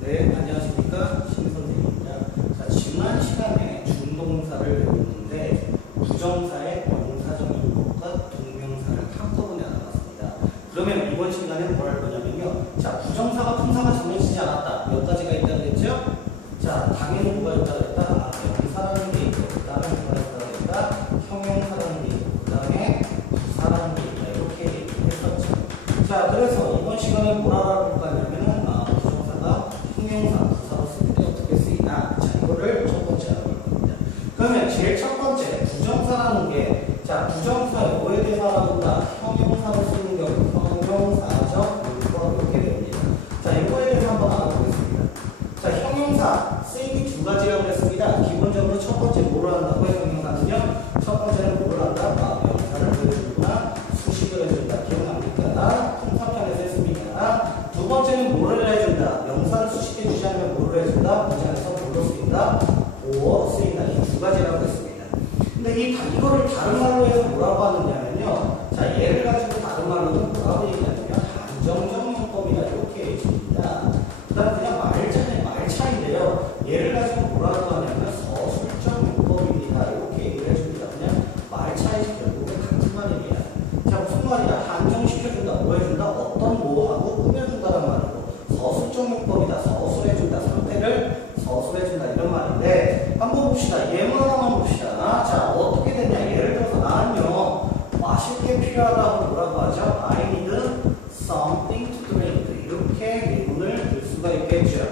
네, 안녕하십니까. 신선생입니다. 자, 지난 시간에 준동사를 배웠는데 부정사의 명사적인 것과 동명사를 한꺼번에 알아봤습니다. 그러면 이번 시간에는 뭘 할 거냐면요. 자, 부정사가 품사가 정해지지 않았다. 몇 가지가 있다고 그랬죠? 자, 당연히 뭐가 있다고 그랬다? 아, 명사라는 게 있고, 그 다음에 뭐가 있다고 그랬다? 형용사라는 게 있고, 그 다음에 부사라는 게 있다. 이렇게 얘기했었죠. 자, 그래서 이번 시간에 뭘 알아볼 거냐면은 부정사가 형용사, 부사로 쓸 때 어떻게 쓰이나? 자, 이거를 첫 번째 알아볼 겁니다. 그러면 제일 첫 번째, 부정사라는 게, 자, 부정사의 뭐에 대해서 알아본다? 형용사로 쓰는 경우, 형용사적 문법 이렇게 됩니다. 자, 이거에 대해서 한번 알아보겠습니다. 자, 형용사, 쓰임이 두 가지라고 했습니다. 기본적으로 첫 번째 뭐를 한다고요? 형용사는요? 첫 번째는 뭐를 한다? 아, 명사를 보여주거나 수식을 해준다. 기억납니까? 통사편에서 했습니다. 두 번째는 뭐를 해준다? 명사를 수식해주지 않으면 뭐를 해준다? 문장에서 뭐로 쓰인다? 보어 쓰인다. 이 두 가지라고 했습니다. 근데 이거를 다른 말로 해서 뭐라고 하느냐면요. 자, 얘를 가지고 다른 말로는 뭐라고 얘기하냐면 한정적 용법이다. 이렇게 얘기합니다. 그 다음 그냥 말 차이인데요. 얘를 가지고 뭐라고 하냐면 서술적 용법입니다. 이렇게 얘기를 해줍니다. 그냥 말 차이지 결국은 같은 말이에요. 자, 무슨 말이야? 한정시켜준다. 뭐 해준다? 어떤 뭐하고 꾸며준다는 말이고 서술적 용법이다. 서술해준다. 상태를 서술해준다. 이런 말인데 한번 봅시다. 예문 하나만 봅시다. 자, 어떻게 됐냐? 예를 들어서 나는요. 마실 게 필요하다고 뭐라고 하죠? I need something to drink. 이렇게 예문을 들 수가 있겠죠.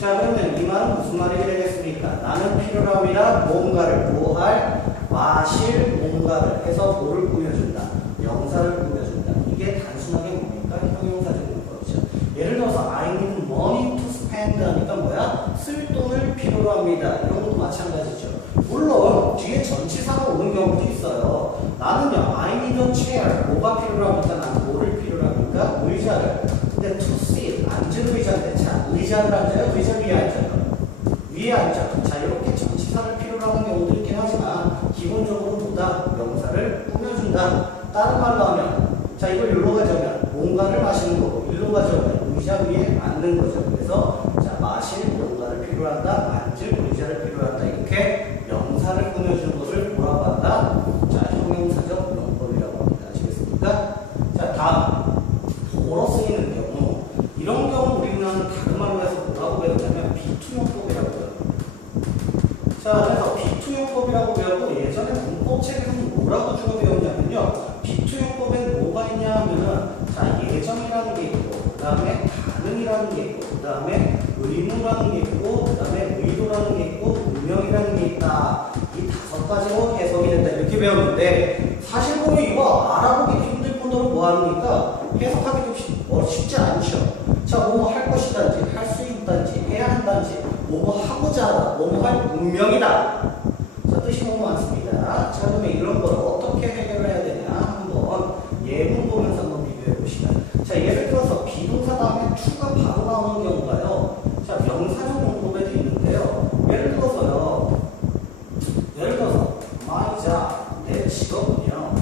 자, 그러면 이 말은 무슨 말이 되겠습니까? 나는 필요로 합니다. 뭔가를, 뭐할, 마실 뭔가를 해서 뭐를 꾸며준다. 명사를 꾸며준다. 이게 단순하게 뭡니까? 형용사적인 거죠. 예를 들어서 I need money to spend 하니까 뭐야? 쓸 돈을 필요로 합니다. 이런 것도 마찬가지죠. 물론 뒤에 전치사가 오는 경우도 있어요. 나는요, I need a chair. 뭐가 필요로 합니까? 나는 뭐를 필요로 합니까? 의자를. 근데 to sit, 앉은 의자인데, 자, 의자를 앉아요? 의자 위에 앉아요? 위에 앉아. 자, 이렇게 전치사를 필요로 하는 경우도 있긴 하지만, 기본적으로 뭐다? 명사를 꾸며준다. 다른 말로 하면, 자, 이걸 여기로 가져오면, 뭔가를 마시는 거고, 일로 가져오면, 의자 위에 앉는 거죠. 그래서, 자, 마실 뭔가를 필요한다, 앉을 의자를 필요한다. 이렇게 명사를 꾸며주는 것을 뭐라고 한다? 자, 형용사적 용법이라고 합니다. 아시겠습니까? 자, 다음. 보러 쓰이는 경우, 이런 경우 우리는 다른 말로 해서 뭐라고 배우냐면 비투용법이라고 배워요. 자, 그래서 비투용법이라고 배우고 예전에 문법책에서는 뭐라고 주로 배웠냐면요. 비투용법엔 뭐가 있냐 하면은 자, 예정이라는 게 있고, 그 다음에 가능이라는 게 있고, 그 다음에 의무라는 게 있고, 그 다음에 의도라는 게 있고, 운명이라는 게 있다. 이 다섯 가지로 해석이 된다. 이렇게 배웠는데 사실 보면 이거 알아보기 힘들 뿐더러 뭐합니까? 해석하기도 쉽지 않죠. 자, 뭐뭐 할 것이단지, 할 수 있단지, 해야 한단지, 뭐뭐 하고자 하다, 뭐뭐 할 운명이다. 자, 뜻이 너무 많습니다. 자, 그러면 이런 걸 어떻게 해결을 해야 되냐? 한번 예문 보면서 한번 비교해 봅시다. 자, 예를 들어서 비동사 다음에 to가 바로 나오는 경우가요. 자, 명사적 용법에도 있는데요. 예를 들어서 my job, 내 직업은요,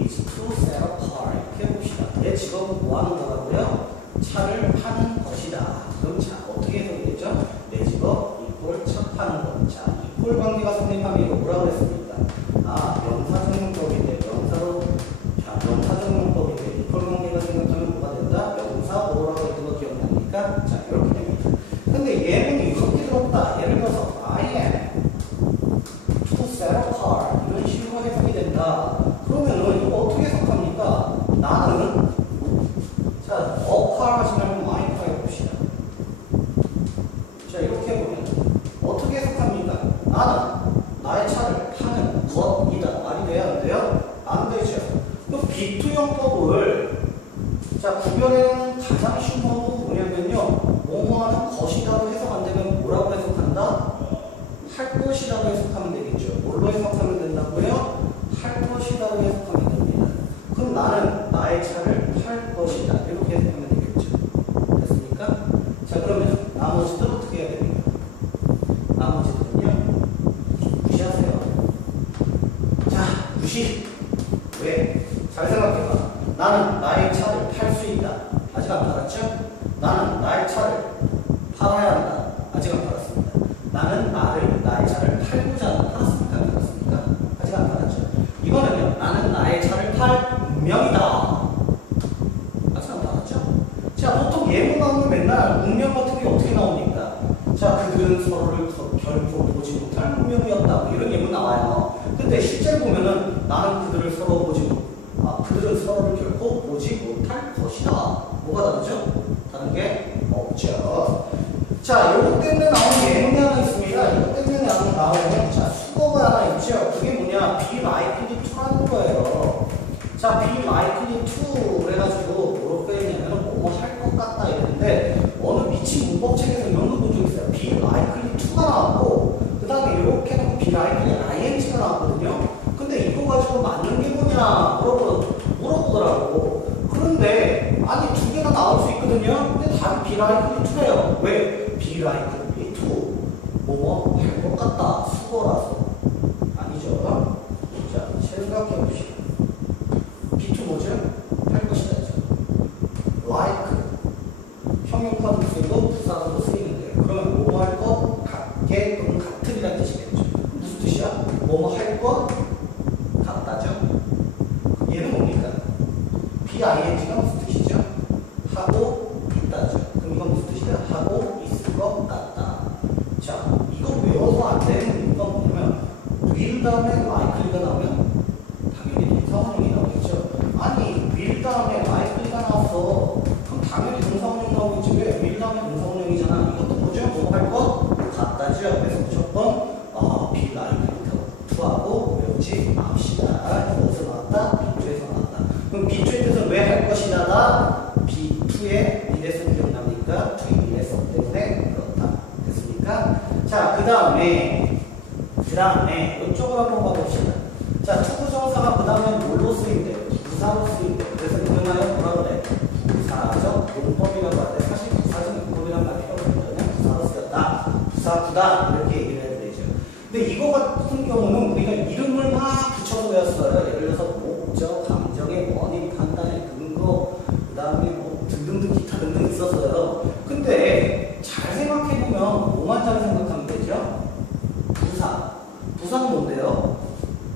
is to sell a car. 이렇게 해봅시다. 내 직업은 뭐 하는 거라고요? 차를 파는 것이다. 그럼 자, 어떻게 해석이겠죠? 내 직업 이꼴 차 파는 것. 자, 이꼴 관계가 성립하면 이거 뭐라고 했습니까? 아, 명사적 용법인데, 명사적 용법인데, 이꼴 관계가 생각하면 뭐가 된다? 명사 뭐라고 했던 거 기억납니까? 자, 이렇게 됩니다. 근데 예문이 이렇게 들었다. 예를 들어서 I am to sell a car. 이런 식으로 해석이 된다. 그러면은 이거 어떻게 해석합니까? 나는 자, a car 하지 말고 my car 해봅시다. 자, 이렇게 보면 어떻게 해석합니까? 나는 나의 차를 파는 것이다. 말이 돼야 안 돼요? 안 되죠. 그 비투용법을 자, 구별하는 가장 쉬운 방법은 뭐냐면요. 뭐뭐하는 것이다로 해석 안 되면 뭐라고 해석한다? 할 것이라고 해석하면 되겠죠. 뭘로 해석하면 된다고요? 할 것이라고 해석하면 됩니다. 그럼 나는 나의 차를 팔 것이다. 이렇게 해석하면 되겠죠. 됐습니까? 자, 그러면 나머지도 어떻게 해야 됩니까? 나머지는요. 무시하세요. 자, 무시. 왜? 잘 생각해봐. 나는 나의 차를 팔 수 있다. 아직 안 알았죠? 나는 나의 차를 팔아야 한다. 아직 안 팔았습니다. 나는 나의 차를 팔고자 한다. 팔았습니까? 안 팔았습니까? 아직 안 팔았죠. 이거는요. 나는 나의 차를 팔 운명이다. 아직 안 팔았죠. 자, 보통 예문 나오면 맨날 운명 같은 게 어떻게 나옵니까? 자, 그들은 서로를 결코 보지 못할 운명이었다. 뭐 이런 예문 나와요. 근데 실제로 보면은 나는 그들은 서로를 결코 보지 못할 것이다. 뭐가 다르죠? 다른 게 없죠. 자, 요거 때문에 나오는 예문이 하나 있습니다. 이거 때문에 나오는 자, 수거가 하나 있죠. 그게 뭐냐? be likely to라는 거예요. 자, be likely to 그래가지고 뭐라고 했냐면 뭐뭐 할 것 같다 이랬는데 어느 미친 문법책에서 이런 거 본 적 있어요. be likely to가 나왔고 그 다음에 이렇게 하면 be likely ing가 나왔거든요. 근데 이거 가지고 맞는 게 뭐냐 물어보더라고. 그런데 아니 두 개가 나올 수 있거든요. 근데 답이 be likely to래요. 왜? be likely to 뭐뭐 할 것 같다 수거라서 아니죠. 자, 생각해 보시죠. be2 뭐죠? 할 것이다죠. like 형용사도 쓰이고 부사도 쓰이는데 그러면 뭐뭐 할 것 같게 또는 같으리라는 뜻이겠죠. 무슨 뜻이야? 뭐뭐 할 것 같다죠. 얘는 뭡니까? BING가 무슨 뜻이죠? 하고 있다죠. 그럼 이건 무슨 뜻이야? 하고 있을 것 같다. 자, 이거 외워서 안 되는 이유가 뭐냐면 will 다음에 likely가 나오면 당연히 동사원형이 나오겠죠. 아니 will 다음에 likely가 나왔어. 그럼 당연히 동사원형 나오겠지. 왜? will 다음에 동사원형이잖아. 이것도 뭐죠? 뭐 할 것 같다죠. 그래서 무조건 be likely to하고 외우지 맙시다. 어디서 나왔다? B2에서 나왔다. 그럼 B2의 뜻은 왜 할 것이다가 B2의 미래성 기억납니까? to 미래성 때문에 그렇다. 됐습니까? 자, 그 다음에 이쪽으로 한번 가봅시다. 자, 투부정사가 그 다음에 뭘로 쓰인대요? 부사로 쓰인대요. 그래서 이름하여 뭐라 그래? 부사적 용법이라고 하는데 사실 부사적 용법이란 말이 필요 없거든요. 그냥 부사로 쓰였다. 부사구다. 이렇게 얘기를 해도 되죠. 근데 이거 같은 경우는 우리가 이름을 막 붙여서 외웠어요. 예를 들어서 목적, 감정의 원인, 판단의 근거, 그 다음에 뭐 등등등 기타 등등 있었어요. 근데 잘 생각해보면 뭐만 잘 생각하면 되죠? 부사는 뭔데요?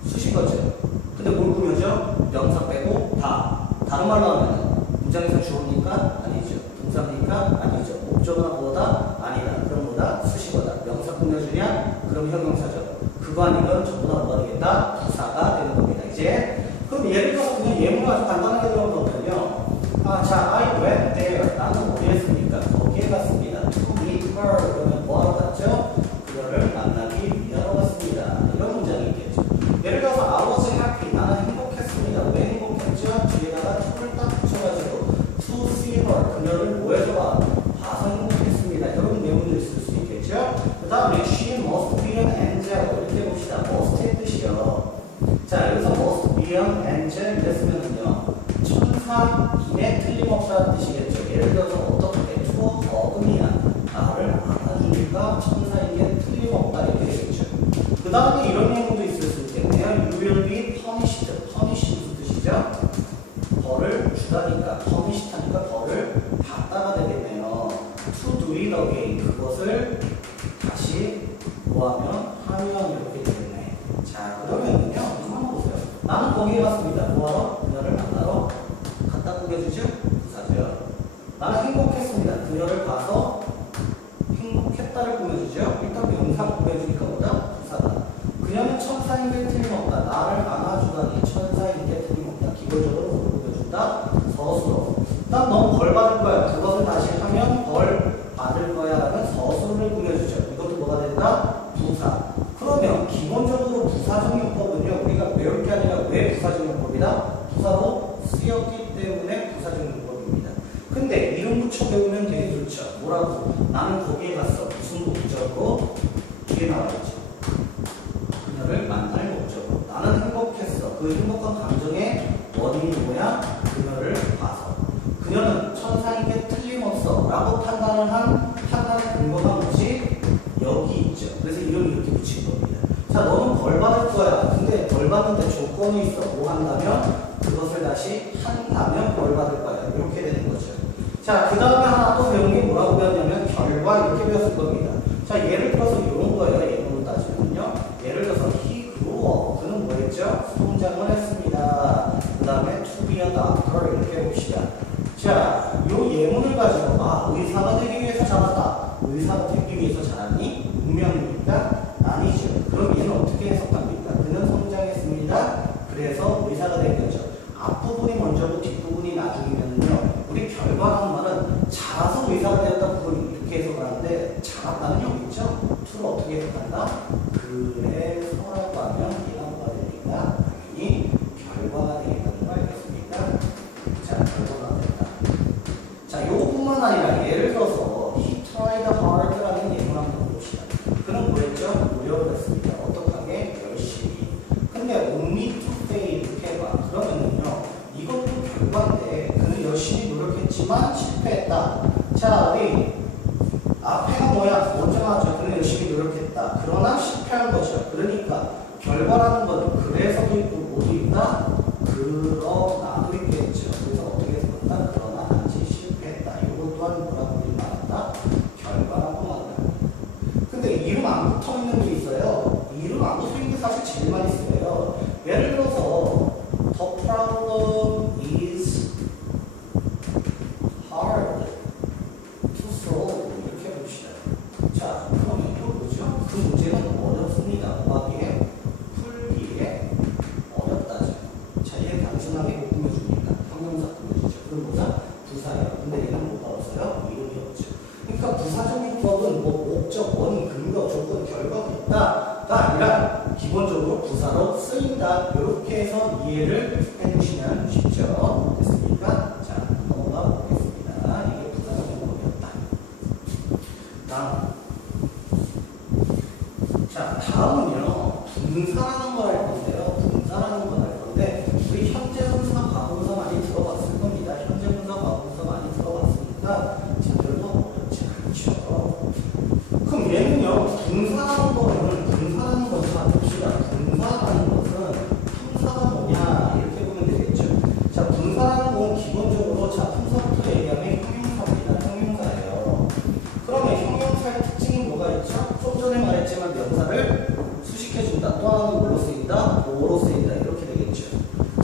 수식어죠. 근데 뭘 꾸며져? 명사 빼고 다. 다른 말로 하면 문장에서 주어입니까? 아니죠. 동사입니까? 아니죠. 목적어나 뭐다? 아니다. 그럼 뭐다? 수식어다. 명사 꾸며주냐? 그럼 형용사죠. 그거 아니면 전부 다 뭐가 되겠다? 부사가 되는 겁니다. 이제 그럼 예를 들어서 그냥 예문 아주 간단하게 들어보면요. 자, I went there. 나는 어디 했습니까? 거기에 갔습니다. To meet her. 그러면 뭐하러 갔죠? 그녀를 만나기 위하러 갔습니다. 이런 문장이 있겠죠. 예를 들어서 I was happy. 나는 행복했습니다. 왜 행복했죠? 뒤에다가 to를 딱 붙여가지고 to see her. 그녀를 뭐해서 봐서 행복했습니다. 이런 내용들을 쓸 수 있겠죠. 그 다음에 she must be an angel. 이렇게 해봅시다. must의 뜻이요. 자, 여기서 must be an angel 이랬으면은요. 천사임에 틀림없다는 뜻이겠죠. 예를 들어서 어떻게 투어 어금니야. 나를 안아주니까 천사인 게 틀림없다 이렇게 되겠죠. 그 다음에 이런 내용도 있을 수 있겠네요. You will be punished. punish 무슨 뜻이죠? 벌을 주다니까 punished 하니까 벌을 받다가 되겠네요. To do it again. 그것을 다시 뭐하면 하면 이렇게 되겠네. 자, 그러면은요. 이거 한번 보세요. 나는 거기에 갔습니다. 뭐하러? 그녀를 만나러 갖다 꾸겨주죠? 부사죠. 나는 행복했습니다. 그녀를 봐서 행복했다를 꾸며주죠. 일단 명사 꾸며주니까 뭐다? 부사다. 그녀는 천사인 게 틀림없다. 나를 안아주다니 천사인 게 틀림없다. 기본적으로 꾸며준다. 서술어. 난 너무 벌 받을 거야. 그것을 다시 하면 벌 받을 거야 라는 서술을 꾸며주죠. 이것도 뭐가 된다? 부사. 그러면 기본적으로 부사적 용법은요. 우리가 외울 게 아니라 왜 부사적 용법이다? 부사로 쓰였기 때문에 부사적 용법입니다. 근데 이름 붙여 배우면 되게 좋죠. 뭐라고? 나는 거기에 갔어. 무슨 목적으로? 뒤에 나와있죠. 그녀를 만날 목적으로. 나는 행복했어. 그 행복한 감정의 원인이 뭐야? 그녀를 봐서. 그녀는 천사인 게 틀림없어 라고 판단을 한 판단의 근거가 뭐지? 여기 있죠. 그래서 이름을 이렇게 붙인 겁니다. 자, 너는 벌 받을 거야. 근데 벌 받는데 조건이 있어. 뭐 한다면? 그것을 다시 한다면 벌 받을 거야. 이렇게 되는 거죠. 자, 그 다음에 하나 또 배워. 결과 이렇게 배웠을 겁니다. 자, 예를 들어서 이런 거예요. 예문으로 따지면요. 예를 들어서 he grew up. 그는 뭐 했죠? 성장을 했습니다. 그 다음에 to be a doctor 이렇게 해봅시다. 자, 요 예문을 가지고 의사가 되기 위해서 자랐다. 의사가 되기 위해서 자랐니? 운명입니까? 아니죠. 그럼 얘는 어떻게 해석합니까? 그는 성장했습니다. 그래서 의사가 된 거죠. 앞부분이 먼저고 뒷부분이 나중이면요. 우리 결과라는 말은 자라서 의사가 되었다. 그걸 이렇게 해석하는데 자랐다는 여기 있죠? to를 어떻게 해석한다? 그래서라고 하면 얘가 뭐가 됩니까? 당연히 결과가 되겠다는 거 알겠습니까? 자, 결과가 됐다. 자, 요것뿐만 아니라 예를 들어서 he tried hard라는 예문 한번 봅시다. 그는 뭐 했죠? 노력을 했습니다. 어떻게? 열심히. 근데 only to fail 이렇게 해봐. 그러면은요, 이것도 결과인데 그는 열심히 노력했지만 실패했다. 자, 우리 앞에가 뭐야? 먼저 나왔죠. 그는 열심히 노력했다. 그러나 실패한 거죠. 그러니까 결과라는 건 그래서도 있고 뭐도 있다? 그러나도 있겠죠. 그래서 어떻게 해석한다? 그러나 단지 실패했다. 이것 또한 뭐라고 우리 말한다? 결과라고 말한다. 근데 이름 안 붙어 있는 게 있어요. 이름 안 붙어 있는 게 사실 제일 많이 쓰여요. 예를 들어서 the problem is hard to solve 이렇게 해봅시다. 자, 그러면 이거 뭐죠? 그 문제는 어렵습니다. 뭐하기에? 풀기에 어렵다죠. 자, 얘 단순하게 꾸며줍니다. 형용사 꾸며주죠. 그럼 뭐다? 부사예요. 근데 얘는 뭐가 없어요? 이름이 없죠. 그러니까 부사적인 법은 뭐 목적, 원, 근거, 조건, 결과가 있다가 아니라 기본적으로 부사로 쓰인다. 이렇게 해서 이해를 해주시면 쉽죠. 됐습니까? 자, 넘어가 보겠습니다. 이게 부사적인 법이었다. 다음은요. 분사라는 걸 할 건데요. 분사라는 걸 할 건데 우리 현재 분사, 과거 분사 많이 들어봤을 겁니다. 현재 분사, 과거 분사 많이 들어봤으니까 별로 어렵지 않죠. 그럼 얘는요. 분사라는 것을 봅시다. 분사라는 것은 품사가 뭐냐 이렇게 보면 되겠죠. 자, 분사라는 건 기본적으로 자, 품사부터 얘기하면 형용사입니다. 형용사예요. 그러면 형용사의 특징이 뭐가 있죠? 좀 전에 말했지만 명사를 수식해준다. 또 하나는 뭘로 쓰인다? 뭐로 쓰인다. 이렇게 되겠죠.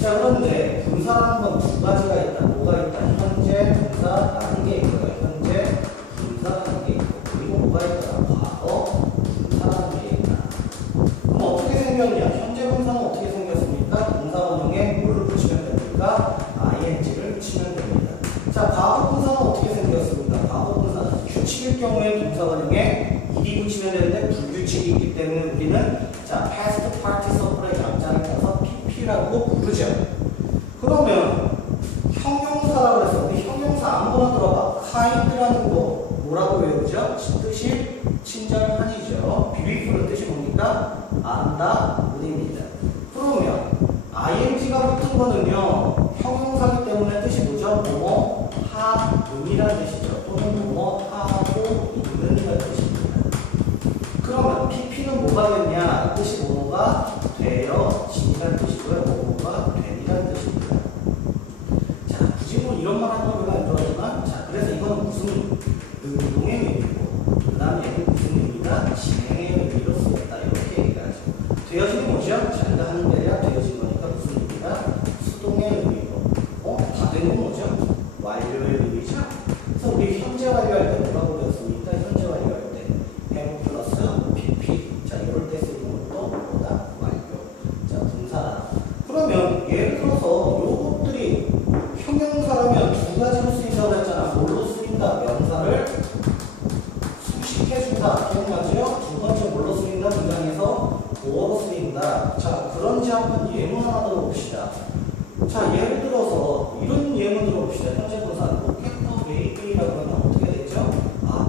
자, 그런데 분사라는 건 두 가지가 있다. 뭐가 있다? 현재 분사라는 게 있고요. 현재 분사라는 게 있고 그리고 뭐가 있다? 과거 분사라는 게 있다. 그럼 어떻게 생겼냐? 현재 분사는 어떻게 생겼습니까? 분사 원형에 뭐를 붙이면 됩니까? ing를 붙이면 됩니다. 자, 과거 분사는 어떻게 생겼습니까? 과거 분사는 규칙일 경우에 분사 원형에 일이 붙이면 되는데 불규칙이 있기 때문에 우리는 자, past participle의 약자를 따서 pp라고 부르죠. 그러면 형용사라고 해서 우리 형용사 아무거나 들어봐. kind라는 거 뭐라고 외우죠? 뜻이 친절한이죠. beautiful은 뜻이 뭡니까? 아름다운입니다. 그러면 ing가 붙은 거는요. 형용사기 때문에 뜻이 뭐죠? 뭐뭐 하는이라는 뜻이죠. 또는 뭐뭐 하고 있는이라는 뜻입니다. 그러면 pp는 뭐가 됐냐? 뜻이 뭐뭐가 되어진이라는 뜻이고요. 뭐뭐가 된이라는 뜻입니다. 자, 굳이 뭐 이런 말 하는 거 별로 안 좋아하지만 자, 그래서 이거는 무슨 의동의 의미고 그 다음에 얘는 무슨 의미다? 진행의 의미로 쓰였다. 이렇게 얘기를 하죠. 되어진이 뭐죠? 자기가 하는 데야 되어진 거니까 무슨 의미다? 수동의 의미고 다 된 건 뭐죠? 완료의 의미죠. 그래서 우리 현재 완료할 때 뭐라고 배웠습니까? 현재 완료할 때 have 플러스 pp. 자, 이럴 때 쓰는 것도 뭐다? 완료. 자, 분사다. 그러면 예를 들어서 요것들이 형용사라면 두 가지로 쓰인다고 했잖아. 뭘로 쓰인다? 명사를 수식해준다. 기억나죠? 두 번째 뭘로 쓰인다? 문장에서 뭐로 쓰인다. 자, 그런지 한번 예문 하나 들어봅시다. 자, 예를 들어서 이런 예문 들어봅시다. 현재 분사는 look at the baby라고 하면 어떻게 되죠?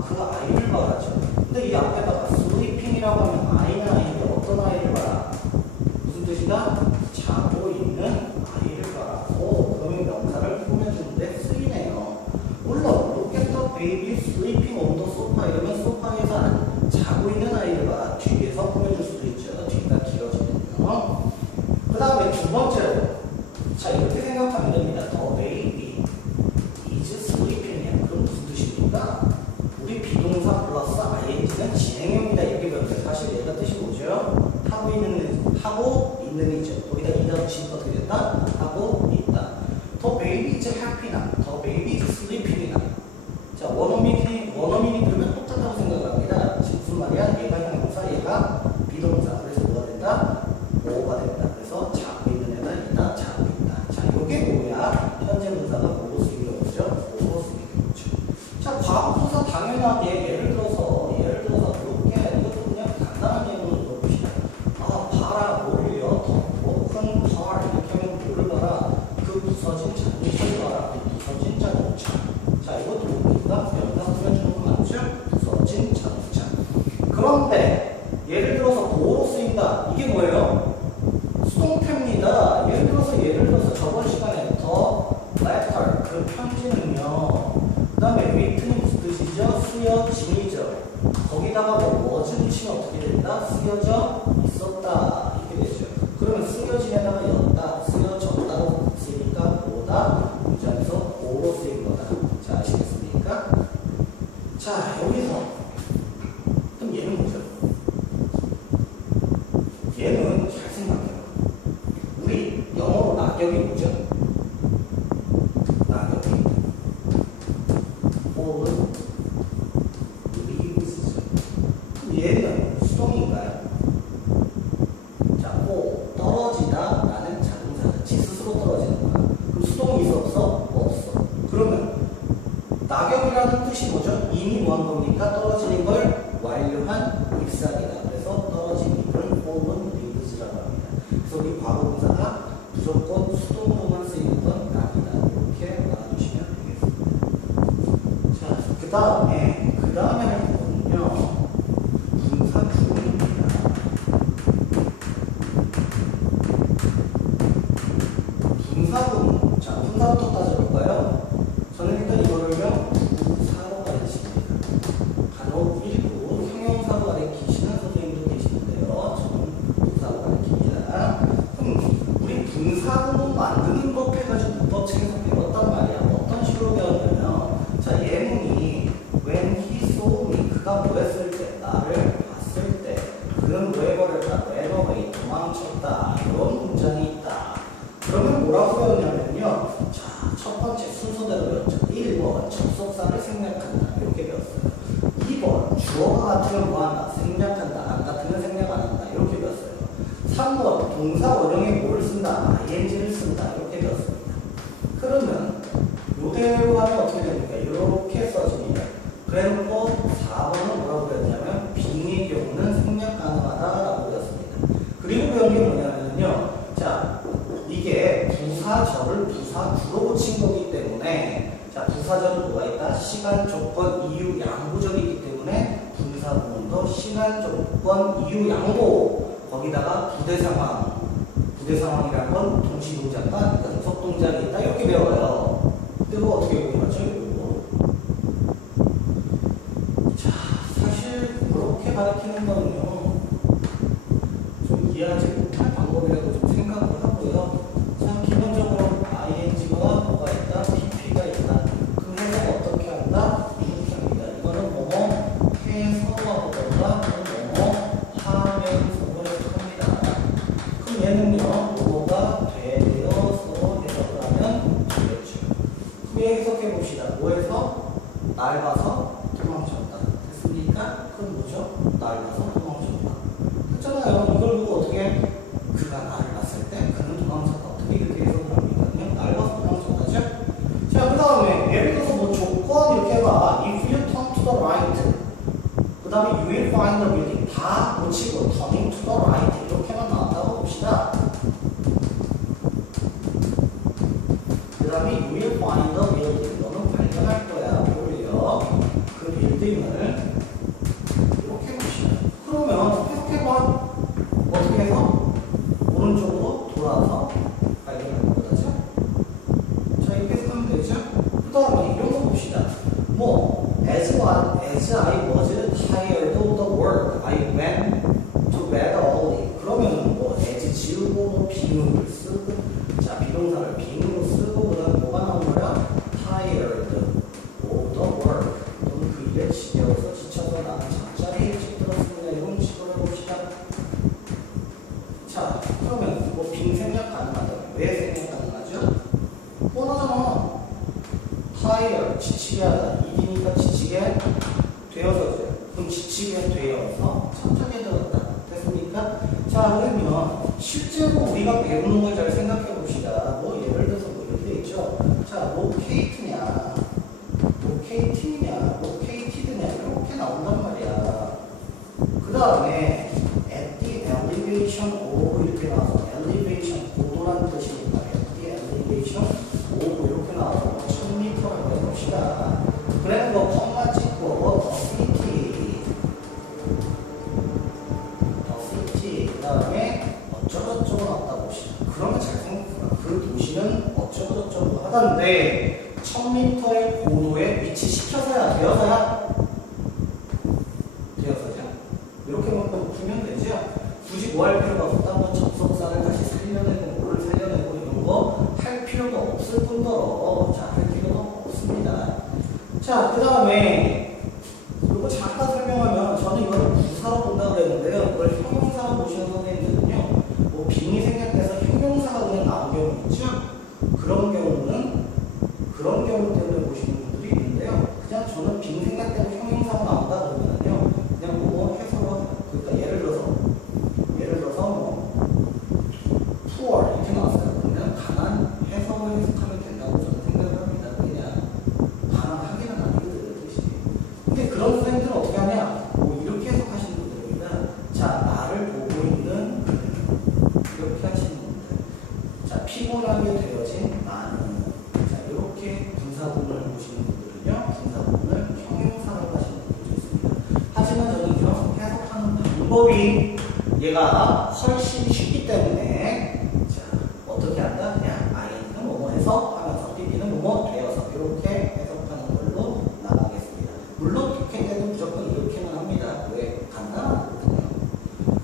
그 아이를 말하죠. 근데 이 앞에다가 sleeping이라고 하면 아이는 아이인데 어떤 아이를 말하? 무슨 뜻이다? 자고 있는 아이를 말하고 그러면 명사를 꾸며주는데 쓰이네요. 물론 look at the baby sleeping on the sofa 이러면 소파에서 자고 있는 아이를 봐. 뒤에서 꾸며줄 수도 있죠. 뒤가 길어지면요. 그 다음에 두 번째로 자, 이렇게 생각하면 됩니다. The baby is sleeping. 그럼 무슨 뜻입니까? 우리 우리 비동사 플러스 ing는 진행형이다 이렇게 배웠어요. 사실 얘가 뜻이 뭐죠? 하고 있는이죠. 거기다 이다 붙이니까 어떻게 됐다? 하고 있다. The baby is happy나 the baby is sleeping이나. 자, 원어민이 그러면 똑같다고 생각을 합니다. 지금 무슨 말이야? 얘가 형용사, 얘가 비동사. 그래서 뭐가 된다? 뭐가 된다. 그래서 자고 있는 애다, 있다, 자고 있다. 자, 이게 뭐야? 현재 분사가 뭐로 쓰이는 거죠? 뭐로 쓰이는 거죠? 자, 과거분사 당연하게 예를 들어서 이렇게 이것도 그냥 간단한 예문을 들어봅시다. 아, 봐라, 뭘요? 더 broken car 이렇게 하면 뭐를 봐라? 그 부서진 자동차를 봐라. 그 부서진 자동차. 자, 이것도 뭡니까? 명사 쓰면 주는 거 맞죠? 부서진 자동차. 그런데 예를 들어서 뭐로 쓰인다. 이게 뭐예요? 수동태입니다. 예를 들어서 저번 시간에 더 letter 그 편지는요. 그 다음에 written이 무슨 뜻이죠? 쓰여짐이죠. 거기다가 뭐 was 붙이면 어떻게 된다? 쓰여져 있었다 이렇게 되죠. 그러면 쓰여짐에다가 였다, 쓰여졌다로 쓰니까 뭐다? 문장에서 뭐로 쓰인 거다. 자, 아시겠습니까? 자, 여기서 그럼 얘는 뭐죠? 얘는 잘 생각해요. 우리 영어로 낙엽이 뭐죠? 낙엽이 fallen leaves죠. 얘는 수동인가요? 자, fall 떨어지다 라는 자동사죠. 지 스스로 떨어지는 거야. 그럼 수동이 있어 없어? 없어. 그러면 낙엽이라는 뜻이 뭐죠? 이미 뭐 한 겁니까? 떨어지는 걸 완료한 잎사귀다. 그래서 떨어진 잎을 fallen leaves라고 합니다. 그래서 우리 과거분사가 무조건 수동으로만 쓰이는 건 아니다. 이렇게 알아두시면 되겠습니다. 자, 그 다음에 할 거는요. 분사 구문입니다. 분사 구문. 자, 분사부터 따져볼까요? 저는 일단 이거를요. 부사로 가르칩니다. 간혹 일부 형용사로 가르치시는 선생님도 계시는데요. 저는 부사로 가르칩니다. 그럼 우리 분사 구문 만드는 법 해가지고 문법책에서 배웠단 말이야. 어떤 식으로 배웠냐면, 자, 예문이 when he saw me, 그가 뭐 했을 때, 나를 봤을 때, 그는 뭐 해버렸다, ran away, 도망쳤다, 이런 문장이 있다. 그러면 뭐라고 배웠냐면요. 자, 첫 번째 순서대로 배웠죠. 1번 접속사를 생략한다. 이렇게 배웠어요. 2번 주어가 같으면 뭐한다? 생략한다. 안 같으면 생략 안 한다. 이렇게 배웠어요. 3번 동사 원형에 뭘 쓴다? ing를 쓴다. 이렇게 배웠습니다. 그러면 이대로 하면 어떻게 됩니까? 이렇게 써집니다. 그래놓고 4번은 뭐라고 배웠냐면 빙의 경우는 생략 가능하다라고 배웠습니다. 그리고 배운 게 뭐냐면요. 자, 이게 부사절을 부사구로 붙인 거기 때문에, 자, 부사절은 뭐가 있다? 시간, 조건, 이유, 양보절이기 때문에 분사 구문도 시간, 조건, 이유, 양보. 거기다가 부대 상황이라는 건 동시 동작과 연속 동작이 있다. 이렇게 배워요. 근데 뭐 어떻게 배우는 거죠? 이거. 자, 사실 그렇게 가르치는 거는요. 좀 이해하지 못할 방법이라고 좀 생각을 하고요. 자, 기본적으로 ing가 뭐가 있다? pp가 있다. 그 해석 어떻게 한다? 이렇게 합니다. 이거는 뭐뭐 해서와 보던가 뭐뭐 하면서 해석합니다. 그럼 얘는요, 뭐가 되어서 해석을 하면 되겠죠. 그럼 얘 해석해 봅시다. 뭐해서? 날 봐서 도망쳤다. 됐습니까? 그럼 뭐죠? 날 봐서 도망쳤다. 했잖아요. 이걸 보고 어떻게? 그가 나를 봤을 때 그는 도망쳤다. 어떻게 이렇게 해석을 합니까? 그냥 날 봐서 도망쳤다죠? 자, 그 다음에 예를 들어서 뭐 조건 이렇게 해봐. If you turn to the right, 그 다음에 you will find the building. 다 고치고 turning to the right 이렇게만 나왔다고 봅시다. 그 다음에 you will find the building. 너는 발견할 거야. 뭘요? 그 빌딩을 이렇게 봅시다. 그러면 해석해봐. 어떻게 해서? 오른쪽으로 돌아서 발견할 거죠? 자, 이렇게 해석하면 되죠? 그 다음에 이런 거 봅시다. 뭐, as I was tired of the work, I went to bed early. 그러면 뭐, as 지우고, 뭐, 빙을 쓰고, 자, 비동사를 빙으로 쓰고, 그 다음에 뭐가 나온 거야? tired of the work. 또는 그 일에 지겨워서 지쳐서 나는 잠자리에 일찍 들었습니다. 이런 식으로 해봅시다. 자, 그러면 뭐 빙 생략 가능하다. 왜 생략 가능하죠? 뻔하잖아. tired, 지치게 하다. 이디니까 지치게 되어서죠. 그럼 지치게 되어서 잠자리에 들었다. 됐습니까? 자, 그러면 실제로 우리가 배우는 걸 잘 생각해 봅시다. 뭐 예를 들어서 뭐 이렇게 있죠. 자, locate냐, locating이냐, located냐 이렇게 나온단 말이야. 그 다음에 at the elevation of 이렇게 나와서 elevation 고도라는 뜻이니까 at the elevation of 이렇게 나와서 1000m라고 해봅시다. 그래 뭐 컴마 찍고 the city 그 다음에 어쩌고저쩌고 나왔다 봅시다. 그러면 잘 생각해봐. 그 도시는 어쩌고저쩌고 하던데 1000m의 고도에 위치시켜서야 되어서야 이렇게 풀면 되죠. 굳이 뭐 할 필요가 없다. 뭐 접속사를 다시 살려내고 뭐를 살려내고 이런 거 할 필요가 없을 뿐더러 자, 할 필요가 없습니다. 자, 그 다음에 이거 잠깐 설명하면 저는 이거를 부사로 본다고 그랬는데요. 이걸 형용사로 보시는 선생님들은요. 뭐 빙이 생략돼서 형용사가 그냥 나온 경우 있죠. 그런 경우 때문에 보시는 분들이 있는데요. 그냥 저는 빙 생략되고 형용사가 나온다 그러면요. 그냥 뭐 해서 그러니까 예를 들어서 뭐 poor 이렇게 나왔어요. 그러면 가난 해석을 해석하면 된다고 저는 생각을 합니다. 그냥 가난하게는 아니거든요, 뜻이. 근데 그런 선생님들은 어떻게 하냐? 뭐 이렇게 해석하시는 분들입니다. 자, 나를 보고 있는 이렇게 하시는 분들. 자, 피곤하게 되어진 나는. 자, 이렇게 분사구문을 보시는 분들은요, 분사구문을 형용사로 하시는 분들도 있습니다. 하지만 저는요, 해석하는 방법이 얘가 훨씬 쉽기 때문에 자, 어떻게 한다? 그냥 I는 뭐뭐 해서 하면서 B는 뭐뭐 되어서 이렇게 해석하는 걸로 나가겠습니다. 물론 이렇게 때도 무조건 이렇게만 합니다. 왜? 간단하거든요.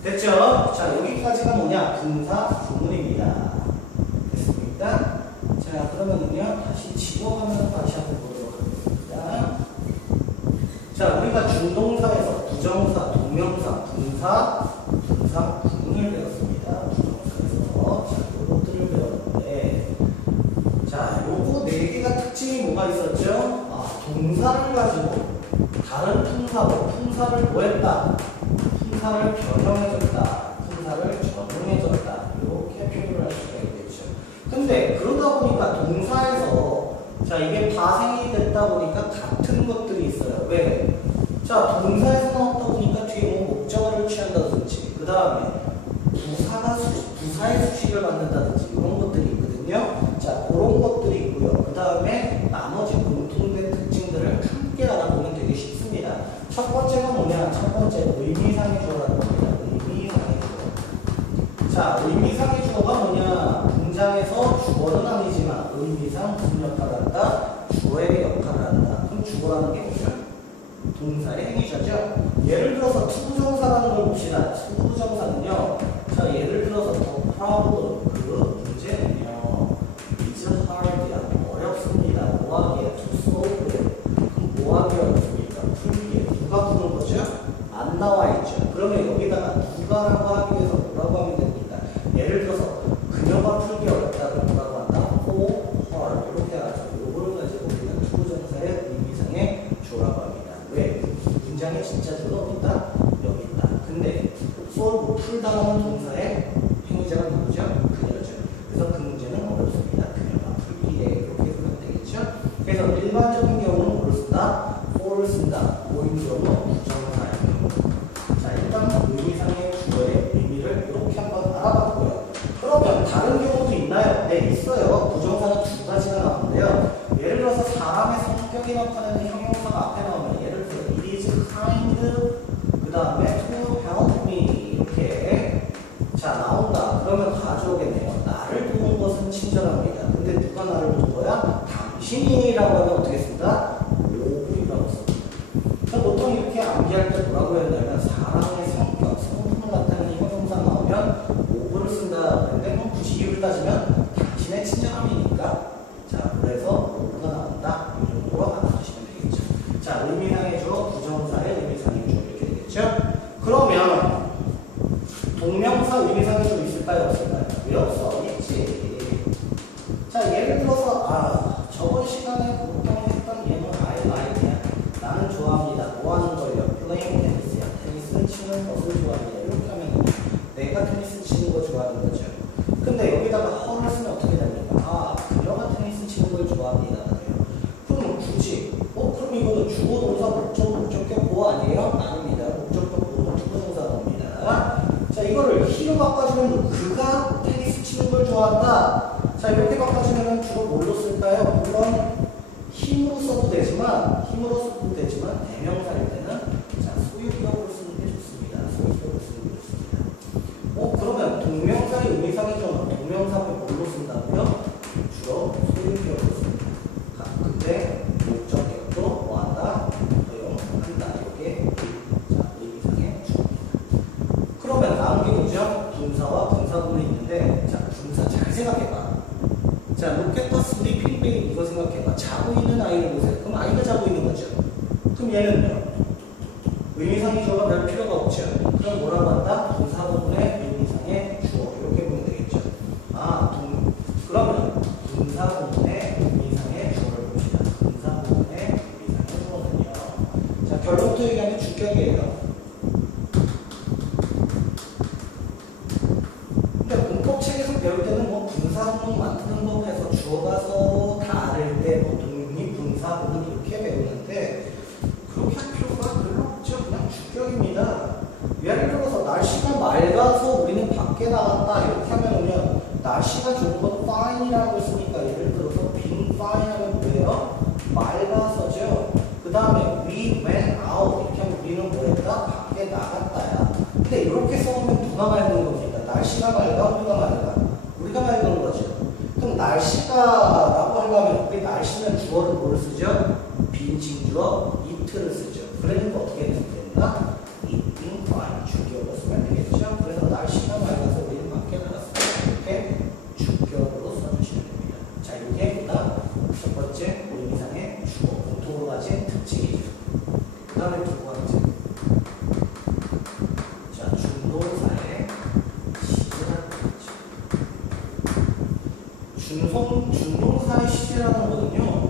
됐죠? 자, 여기까지가 뭐냐? 분사 구문입니다. 됐습니까? 자, 그러면은요, 다시 지워가면서 다시 한번 보도록 하겠습니다. 자, 우리가 중동사에서 부정사, 동명사, 분사 구문을 배웠습니다. 부정사에서. 자, 요것들을 배웠는데, 자, 요거 4개가 특징이 뭐가 있었죠? 아, 동사를 가지고 다른 품사를 뭐 했다? 품사를 변형해줬다. 품사를 전용해줬다. 이렇게 표현을 할 수가 있겠죠. 근데 그러다 보니까 동사에서 자, 이게 파생이 됐다 보니까 같은 것들이 있어요. 왜? 자, 동사에서 나왔다 보니까 뒤에 뭐 목적어를 취한다든지 그 다음에 부사의 수식을 받는다든지 이런 것들이 있거든요. 자, 그런 것들이 있고요. 그 다음에 나머지 공통된 특징들을 함께 알아보면 되게 쉽습니다. 첫 번째가 뭐냐? 첫 번째 의미상의 주어라는 겁니다. 의미상의 주어. 자, 의미상의 주어가 뭐냐? 문장에서 주어는 아니지만 의미상 무슨 역할을 한다? 주어의 역할을 한다. 그럼 주어라는 게 뭐죠? 동사의 행위자죠. 예를 들어서 투부정사라는 걸 봅시다. 투부정사는요. 자, 예를 들어서 the problem 그 문제는요. is hard야. 어렵습니다. 뭐하기에? to solve it. 그럼 뭐하기 어렵습니까? 풀기에. 누가 푸는 거죠? 안 나와 있죠. 그러면 여기다가 누가라고 하기 위해서 뭐라고 하면 됩니까? 예를 들어서 그녀가 풀기 어렵다. 그럼 뭐라고 한다? for her. 이렇게 하죠. 요거를 가지고 우리는 투부정사의 의미상의 주어라고 합니다. 왜? 문장에 진짜 주어가 어디 있다? 여기 있다. 근데 solve 풀다라는 동사의 행위자가 누구죠? 그녀죠. 그래서 그 문제는 어렵습니다. 그녀가 풀기에 이렇게 해석하면 되겠죠? 그래서 일반적인 경우는 뭐를 쓴다? for를 쓴다. 모인 경우 부정사의 경우. 자, 일단 의미상의 주어의 의미를 이렇게 한번 알아봤고요. 그러면 다른 경우도 있나요? 네, 있어요. 부정사는 2가지가 나오는데요. 예를 들어서 사람의 성격이 나타내는 형용사가 앞에 나오면 예를 들어서 it is kind 그 다음에 to help me 이렇게 자 나온다. 그러면 가져오겠네요. 나를 도운 것은 친절합니다. 근데 누가 나를 도운 거야? 당신이라고 하면 어떻게 쓴다? 오브이라고 씁니다. 그래서 보통 이렇게 암기할 때 뭐라고 했냐면 사람의 성격, 성품을 나타내는 형용사 나오면 오브를 쓴다. 근데 뭐 굳이 이유를 따지면 당신의 친절함이니까 자, 그래서 오브가 나온다. 이 정도로 알아두시면 되겠죠. 자, 의미상의 주어 힘으로 바꿔주면 그가 테니스 치는 걸 좋아한다. 자, 이렇게 바꿔주면 주로 뭘로 쓸까요? 물론 힘으로 써도 되지만 대명사일 때는 자, 소유격으로 쓰는 게 좋습니다. 소유격으로 쓰는 게 좋습니다. 그러면 동명사의 의미상의 경우 동명사를 뭘로 쓴다고요? 주로 소유격으로 씁니다. 근데 목적격도 뭐한다? 허용한다. 이게 자, 의미상의 주어입니다. 그러면 다음 게 뭐죠? 분사와 분사구문이 있는데 자, 분사 잘 생각해봐. 자, look at the sleeping baby. 이거 생각해봐. 자고 있는 아이를 보세요. 그럼 아이가 자고 있는 거죠. 그럼 얘는요? 의미상의 주어가 별 필요가 없죠. 그럼 뭐라고 한다? 분사구문의 의미상의 주어. 이렇게 보면 되겠죠. 그러면 분사구문의 의미상의 주어를 봅시다. 분사구문의 의미상의 주어는요. 자, 결론부터 얘기하면 주격이에요. 문법책에서 배울 때는 뭐 분사구문 만드는 법에서 주어가 서로 다를 때 독립 분사구문 이렇게 배우는데 그렇게 할 필요가 별로 없죠. 그냥 주격입니다. 예를 들어서 날씨가 맑아서 우리는 밖에 나갔다 이렇게 하면은요 날씨가 좋은 건 fine이라고 했으니까 예를 들어서 being fine 하면 뭐예요? 맑아서죠. 그 다음에 we went out 이렇게 하면 우리는 뭐 했다? 밖에 나갔다야. 근데 이렇게 써오면 누가 맑은 겁니까? 날씨가 맑아? 우리가 맑아? 우리가 맑은 거죠. 그럼 날씨가라고 하려면 우리 날씨는 주어를 뭘 쓰죠? 빈칭주어 it를 쓰죠. 그러니까 어떻게 된다? it being fine 주격으로 쓰면 되겠죠. 그래서 날씨가 맑아서 우리는 밖에 나갔습니다. 이렇게 주격으로 써주시면 됩니다. 자, 이게 보다 첫 번째 의미상의 주어 공통으로 가진 특징이죠. 그 다음에 두 번째 자, 준동사의 준동사의 시제라는 거는요,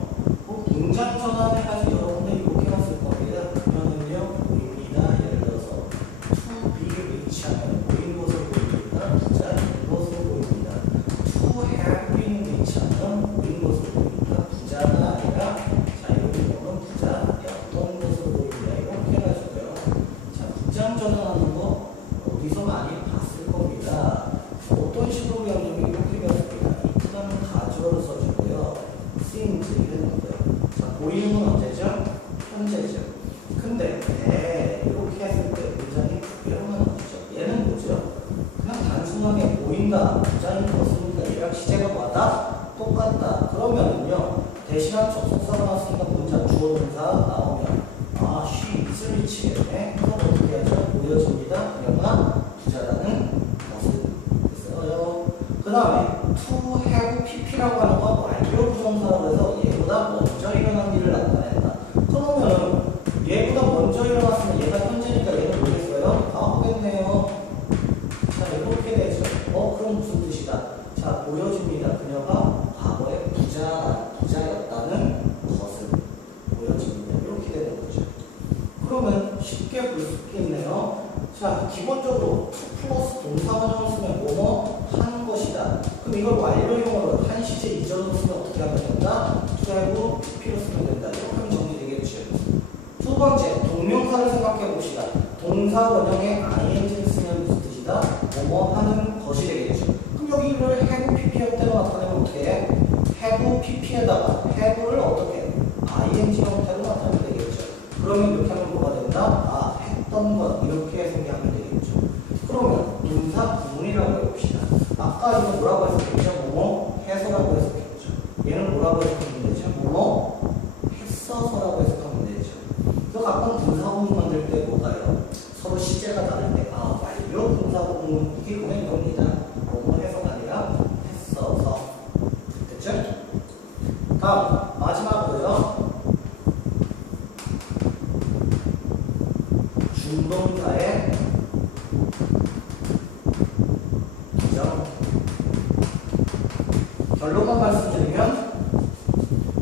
문장 전환을 가지고 여러분들 이렇게 봤을 겁니다. 그러면요, 보입니다. 예를 들어서, to be 위치하면 보이는 것으로 보입니다. 부자인 것으로 보입니다. to have been 위치하면 보이는 것으로 보입니다. 부자가 아니라, 자, 여기 보면 부자였던 것으로 보입니다. 이렇게 해가지고요. 자, 문장 전환하는 거 어디서 많이 봤을 겁니다. 어떤 식으로 배우냐면 이렇게 배웠습니다. 이트라는 가주어를 써주고요. seems 이런 거고요. 자, 보이는 건 언제죠? 현재죠. 근데 이렇게 했을 때 문장이 두개로만 나오죠. 얘는 뭐죠? 그냥 단순하게 보인다. 부자인 것이니까 얘랑 시제가 뭐다? 똑같다. 그러면은요. 대신한 접속사가 나왔으니까 문장 주어 동사 나오면 she is rich겠네. 그럼 어떻게 하죠? 보여집니다. 그녀가 부자라는 것을 써요. 그 다음에 to have pp라고 하는 건 완료 부정사라고 해서 얘보다 먼저 일어난 일을 나타낸다. 그러면은 얘보다 먼저 일어났으면 얘가 현재니까 얘는 뭐겠어요? 과거겠네요. 자, 이렇게 되죠. 그럼 무슨 뜻이다? 자, 보여집니다. 그녀가 과거에 부자였다는 것을 보여집니다. 이렇게 되는 거죠. 그러면 쉽게 볼 수 있겠네요. 자, 기본적으로 to 플러스 동사원형을 쓰면 뭐뭐 하는 것이다. 그럼 이걸 완료형으로 한 시제 이전으로 쓰면 어떻게 하면 된다? to have pp로 쓰면 된다. 이렇게 하면 정리되겠죠. 두 번째, 동명사를 생각해 봅시다. 동사 원형에 ing를 쓰면 무슨 뜻이다? 뭐뭐 하는 것이 되겠죠. 그럼 여기를 have pp 할 때로 나타내면 어떻게 해? have pp에다가 have를 어떻게 ing 형태로 나타내면 되겠죠. 그러면 이렇게 하면 뭐가 된다? 했던 것 이렇게 생각하면 되겠죠. 그러면 동사 구문이라고 해봅시다. 아까 이거 뭐라고 해석했죠? 뭐뭐 해서라고 해석했죠. 얘는 뭐라고 해석하면 되죠? 뭐뭐 했어서라고 해석하면 되죠. 그래서 가끔 동사 구문 만들 때 뭐가요? 서로 시제가 다를 때 완료 동사 구문 이게 그냥 이겁니다. 뭐뭐 해석 아니라 했어서. 됐죠? 다음 마지막으로요. 준동사의 부정. 결론만 말씀드리면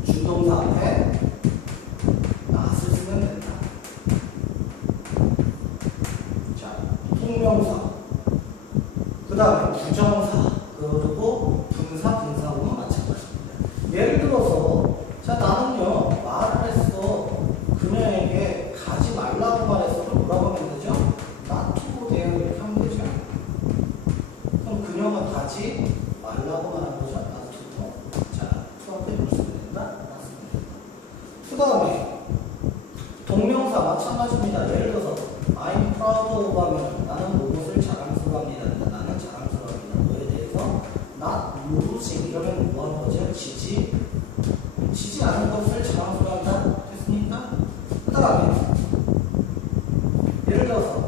준동사 앞에 not을 쓰면 된다. 자, 통명사, 그 다음에 부정사, 그리고 분사, 분사구는 마찬가지입니다. 예를 들어서 자, 나는요 말을 했어. 그녀에게 가지 말라고 말해서 뭐라고 하면 되죠? not to go there 이렇게 하면 되죠. 마찬가지입니다. 예를 들어서 I'm proud of 하면 나는 무엇을 자랑스러워합니다. 나는 자랑스러워합니다. 뭐에 대해서 not losing 이러면 뭐 하는 거죠? 지지 않은 것을 자랑스러워한다. 됐습니까? 그 다음에 예를 들어서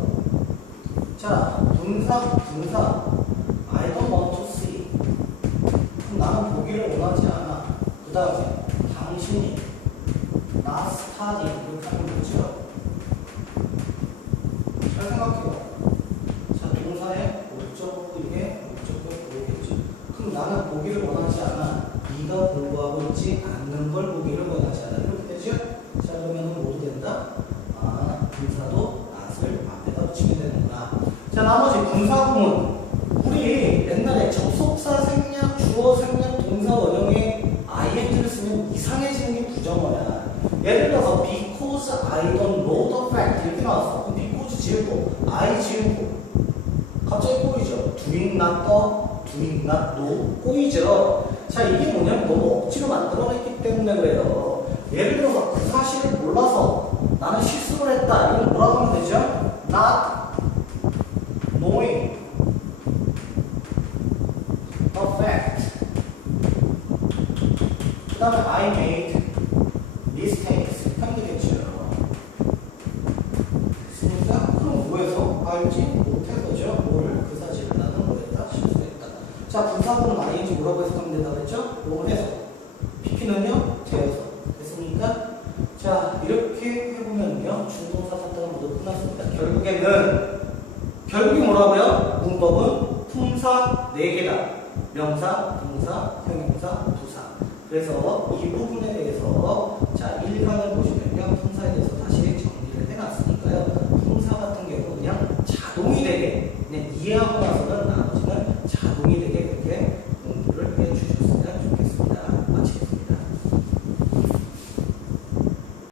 자 분사 I don't want to see 그럼 나는 보기를 원하지 않아. 그 다음에 당신이 not studying 이렇게 하면 되죠. 잘 생각해요. 자 동사의 목적어 이게 목적어 보겠죠. 그럼 나는 보기를 원하지 않아. 네가 공부하고 있지 않는 걸 보기를 원하지 않아. 이렇게 되죠. 자 그러면 모두 된다. 분사도 not을 앞에다 붙이게 되는구나. 자 나머지 분사구문 우리 옛날에 접속사 생략, 주어 생략, 동사 원형에 ing를 쓰면 이상해지는 게 부정어야. 예를 들어서 because I don't know the fact 이렇게 나왔어. 그럼 because 지우고 I 지우고 갑자기 꼬이죠. doing not know 꼬이죠. 자 이게 뭐냐면 너무 억지로 만들어냈기 때문에 그래요. 예를 들어서 그 사실을 몰라서 나는 실수를 했다. 이건 뭐라고 하면 되죠? not knowing the fact. 그 다음에 I made mistakes. 하면 되겠죠. 됐습니까? 그럼 뭐해서? 알지 못해서죠. 뭘? 그 사실을 나는 뭐했다? 실수했다. 자, 분사구는 ing 뭐라고 해석하면 된다고 했죠? 요걸 해서. PP는요? 되어서. 됐습니까? 자, 이렇게 해보면요. 중동사 사태가 모두 끝났습니다. 결국에 뭐라고요? 문법은 품사 4개다. 명사, 동사, 형용사, 부사. 그래서 이 부분에 대해서 자 1강을 보시면